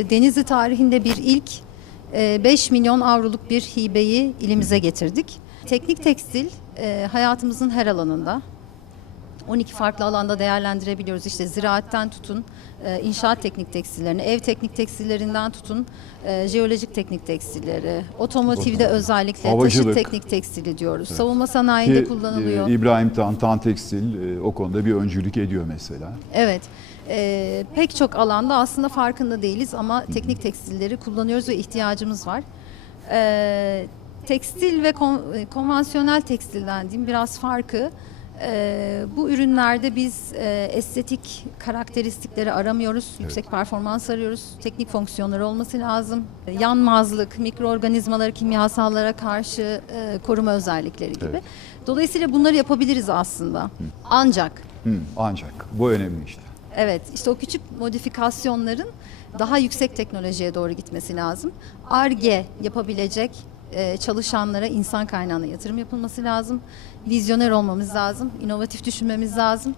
Denizli tarihinde bir ilk e, 5 milyon avroluk bir hibeyi ilimize getirdik. Teknik tekstil e, hayatımızın her alanında. 12 farklı alanda değerlendirebiliyoruz. İşte ziraatten tutun, e, inşaat teknik tekstillerine, ev teknik tekstillerinden tutun, e, jeolojik teknik tekstilleri, otomotivde özellikle Havacılık. taşıt teknik tekstili diyoruz. Savunma sanayinde Ki, kullanılıyor. e, İbrahim Tan, Tan Tekstil e, o konuda bir öncülük ediyor mesela. Evet. Ee, pek çok alanda aslında farkında değiliz ama teknik tekstilleri kullanıyoruz ve ihtiyacımız var. Ee, tekstil ve kon- e, konvansiyonel tekstilden diyeyim biraz farkı. Ee, bu ürünlerde biz e, estetik karakteristikleri aramıyoruz, yüksek performans arıyoruz, teknik fonksiyonları olması lazım, yanmazlık, mikroorganizmalara, kimyasallara karşı e, koruma özellikleri gibi. Evet. Dolayısıyla bunları yapabiliriz aslında. Ancak Hı, ancak bu önemli işte. Evet, işte o küçük modifikasyonların daha yüksek teknolojiye doğru gitmesi lazım. ARGE yapabilecek e, çalışanlara insan kaynağına yatırım yapılması lazım. Vizyoner olmamız lazım, inovatif düşünmemiz lazım.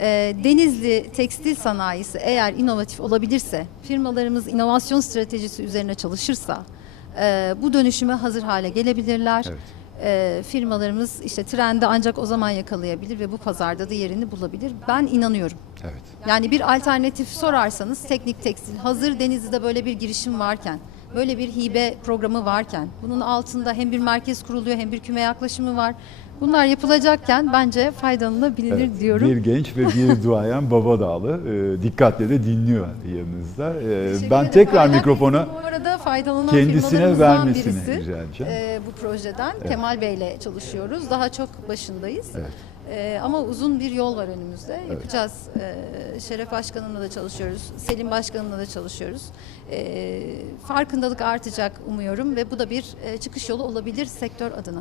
E, Denizli tekstil sanayisi eğer inovatif olabilirse, firmalarımız inovasyon stratejisi üzerine çalışırsa e, bu dönüşüme hazır hale gelebilirler. Evet. E, firmalarımız işte trende ancak o zaman yakalayabilir ve bu pazarda da yerini bulabilir. Ben inanıyorum. Evet. Yani bir alternatif sorarsanız teknik tekstil hazır Denizli'de böyle bir girişim varken böyle bir hibe programı varken bunun altında hem bir merkez kuruluyor hem bir küme yaklaşımı var. Bunlar yapılacakken bence faydalanabilir Evet, diyorum. Bir genç ve bir duayen Babadağlı e, dikkatle de dinliyor yanınızda. E, ben tekrar Aynen mikrofonu Bu arada faydalanan kendisine vermesini birisi. Ee, bu projeden Kemal Bey'le çalışıyoruz. Daha çok başındayız. Evet. Ee, ama uzun bir yol var önümüzde. Yapacağız. Ee, Şeref Başkanımla da çalışıyoruz. Selim Başkanımla da çalışıyoruz. Ee, farkındalık artacak umuyorum ve bu da bir e, çıkış yolu olabilir sektör adına.